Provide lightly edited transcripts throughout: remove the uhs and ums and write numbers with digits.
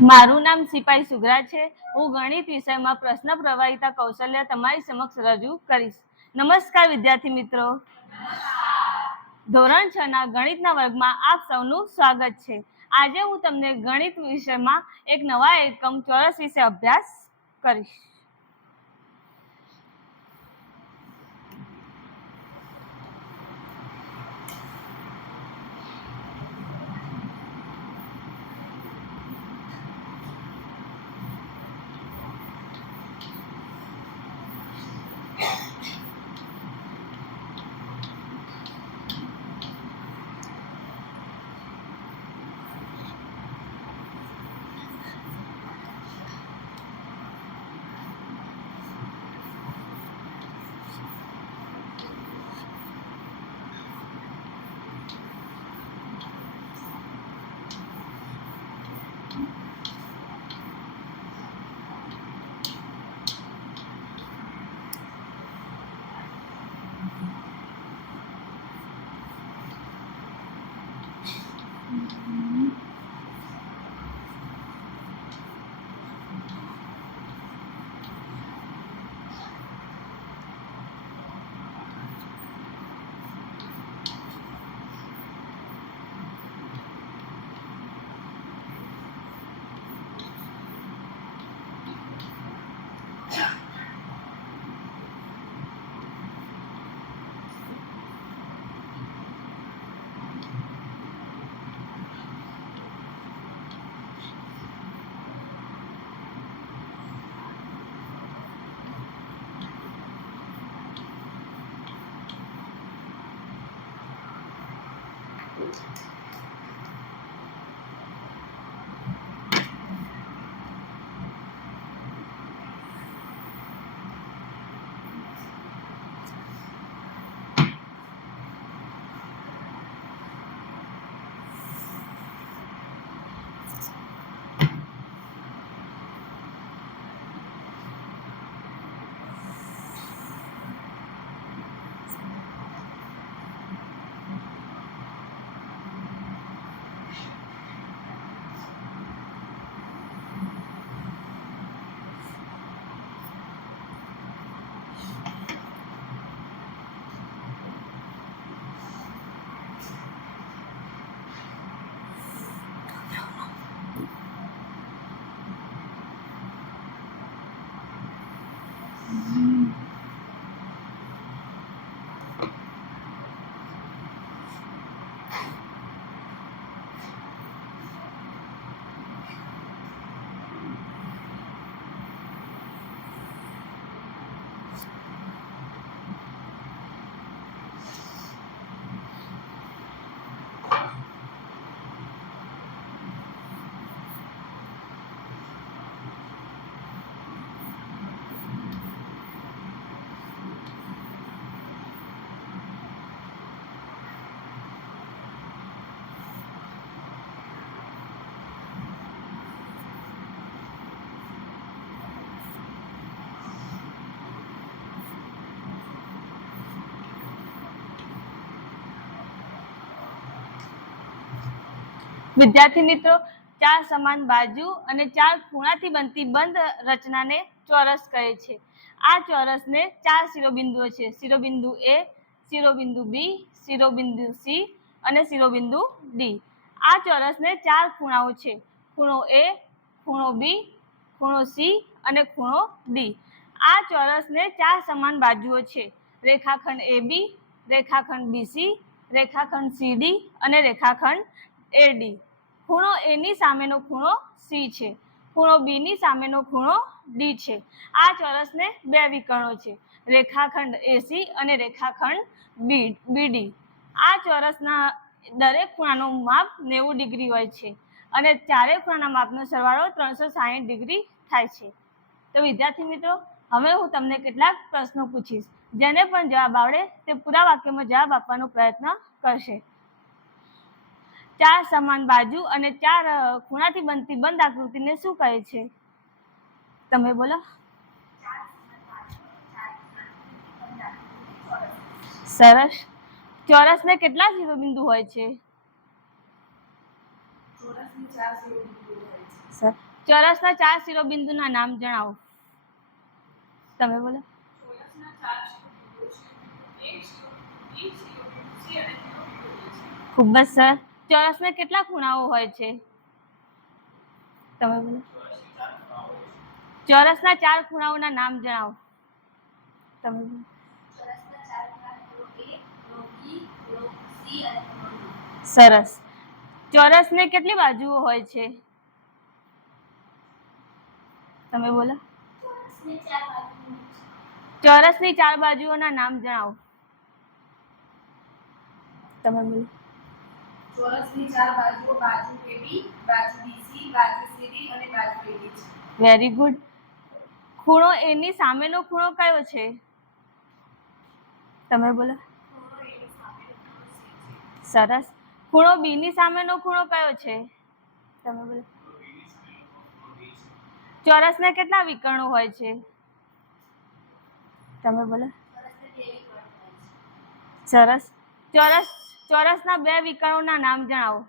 મારું નામ સિપાઈ સુગ્રા છે। હું ગણિત વિષયમાં પ્રશ્ન પ્રવાહિતા કૌશલ્ય તમારી સમક્ષ રજૂ કરીશ। નમસ્કાર વિદ્યાર્થી મિત્રો, ધોરણ 6 ના ગણિતના વર્ગમાં આપ સૌનું સ્વાગત છે। આજે હું તમને ગણિત વિષયમાં એક નવા એકમ ચોરસ વિશે અભ્યાસ કરીશ। વિદ્યાર્થી મિત્રો, 4 સમાન બાજુ અને 4 ખૂણાથી બનતી બંધ રચનાને ચોરસ કહે છે। આ ચોરસને 4 શિરોબિંદુઓ છે। શિરોબિંદુ એ, શિરોબિંદુ બી, શિરોબિંદુ સી અને શિરોબિંદુ ડી। આ ચોરસને 4 ખૂણાઓ છે। ખૂણો એ, ખૂણો બી, ખૂણો સી અને ખૂણો ડી। આ ચોરસને 4 સમાન બાજુઓ છે। રેખાખંડ એબી, રેખાખંડ બીસી, રેખાખંડ સીડી અને રેખાખંડ એડી। ખૂણો એ ની સામેનો ખૂણો સી છે। ખૂણો બી ની સામેનો ખૂણો ડી છે। આ ચોરસને 2 વિકર્ણો છે, રેખાખંડ એસી અને રેખાખંડ બીડી। આ ચોરસના દરેક ખૂણાનું માપ 90 ડિગ્રી હોય છે અને ચારેય ખૂણાના માપનો સરવાળો 360 ડિગ્રી થાય છે। તો વિદ્યાર્થી મિત્રો, હવે હું તમને કેટલાક પ્રશ્નો પૂછીશ। જેને પણ જવાબ આવડે તે પૂરા વાક્યમાં જવાબ આપવાનો પ્રયત્ન કરશે। 4 સમાન બાજુ અને 4 ખૂણાથી બનતી બંધ આકૃતિને શું કહે છે? તમે બોલો। સરસ। ચોરસને કેટલા શિરોબિંદુ હોય છે? ચોરસના 4 શિરોબિંદુના નામ જણાવો. તમે બોલો. ખૂબ જ સરસ. ચોરસને કેટલા ખૂણાઓ હોય છે? તમે બોલો. ચોરસના 4 ખૂણાઓના નામ જણાવો. તમે બોલો. સરસ. ચોરસને કેટલી બાજુઓ હોય છે? તમે બોલો. ચોરસની 4 બાજુઓના નામ જણાવો. તમે બોલો. ચોરસની 4 બાજુઓ બાજુ AB, બાજુ BC, બાજુ CD અને બાજુ AD છે. Very good. ખૂણો A ની સામેનો ખૂણો કયો છે? તમે બોલો. સરસ. ખૂણો B ની સામેનો ખૂણો કયો છે? તમે બોલો. ચોરસને કેટલા વિકર્ણો હોય છે? તમે બોલો. સરસ. ચોરસના 2 વિકર્ણોના નામ જણાવો.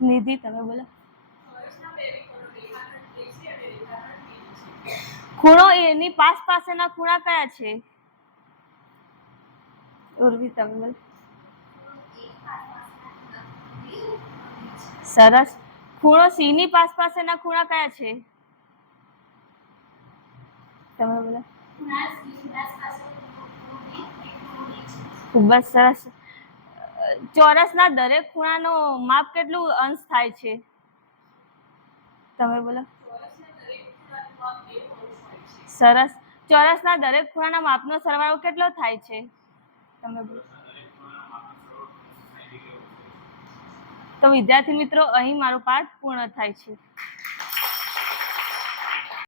નિધિ, તમે બોલો. ખૂણો A ની પાસેના ખૂણા કયા છે? ઉર્વી, તમે બોલો. સરસ. ખૂણો C ની પાસેના ખૂણા કયા છે? તમે બોલો. ખૂબ જ સરસ. ચોરસના દરેક ખૂણાનો માપ કેટલું અંશ થાય છે? તમે બોલો. સરસ. ચોરસના દરેક ખૂણાના માપનો સરવાળો કેટલો થાય છે? તમે બોલો. તો વિદ્યાર્થી મિત્રો, અહીં મારો પાઠ પૂર્ણ થાય છે.